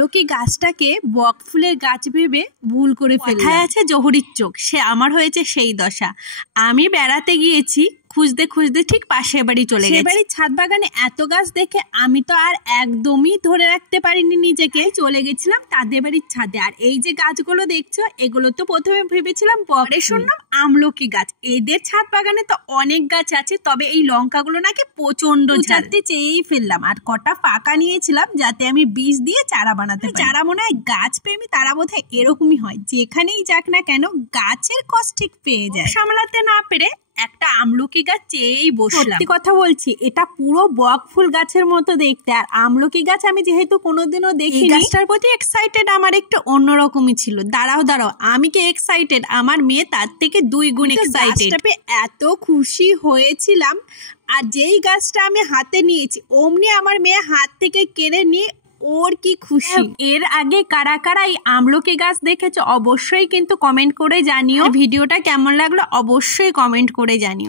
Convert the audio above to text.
আমলকি গাছটাকে বকফুলের গাছ ভেবে ভুল করে ফেললাম। আছে জহুরির চোখ, সে আমার হয়েছে সেই দশা। আমি বেড়াতে গিয়েছি, খুঁজতে খুঁজতে ঠিক পাশের বাড়ি চলে গেছি। বাড়ির ছাদ বাগানে এত গাছ দেখে আমি তো আর একদমই ধরে রাখতে পারিনি নিজেকে, চলে গেছিলাম তাদের বাড়ির ছাদে। আর এই যে গাছগুলো দেখছো, এগুলো তো প্রথমে ভেবেছিলাম পরে শুনলাম আমলকি গাছ। এদের ছাদ বাগানে তো অনেক গাছ আছে, তবে এই লঙ্কাগুলো নাকি প্রচন্ড ঝাড়তে চেয়েই ফেললাম। আর কটা পাকা নিয়েছিলাম যাতে আমি বীজ দিয়ে চারা বানাতে পারি। যারা মনে হয় গাছ প্রেমী তারা বোধহয় এরকমই হয়, যেখানেই যাক না কেন গাছের কষ ঠিক পেয়ে যায়। সামলাতে না পেরে একটা আমলকি গাছ চেয়েই বসলাম। সত্যি কথা বলছি, এটা পুরো বকফুল গাছের মতো দেখতে। আর আমলকি গাছ আমি যেহেতু কোনোদিনও দেখিনি, গাছটার প্রতি এক্সাইটেড আমার একটু অন্যরকমই ছিল। দাঁড়াও, আমি কি এক্সাইটেড, আমার মেয়ে তার থেকে 2 গুণ এক্সাইটেড। এত খুশি হয়েছিলাম, আর যেই গাছটা আমি হাতে নিয়েছি অমনি আমার মেয়ে হাত থেকে কেড়ে নিয়ে ওর কি খুশি। এর আগে কারা কারা এই আমলকি গাছ দেখেছো অবশ্যই কিন্তু কমেন্ট করে জানিও। ভিডিওটা কেমন লাগলো অবশ্যই কমেন্ট করে জানিও।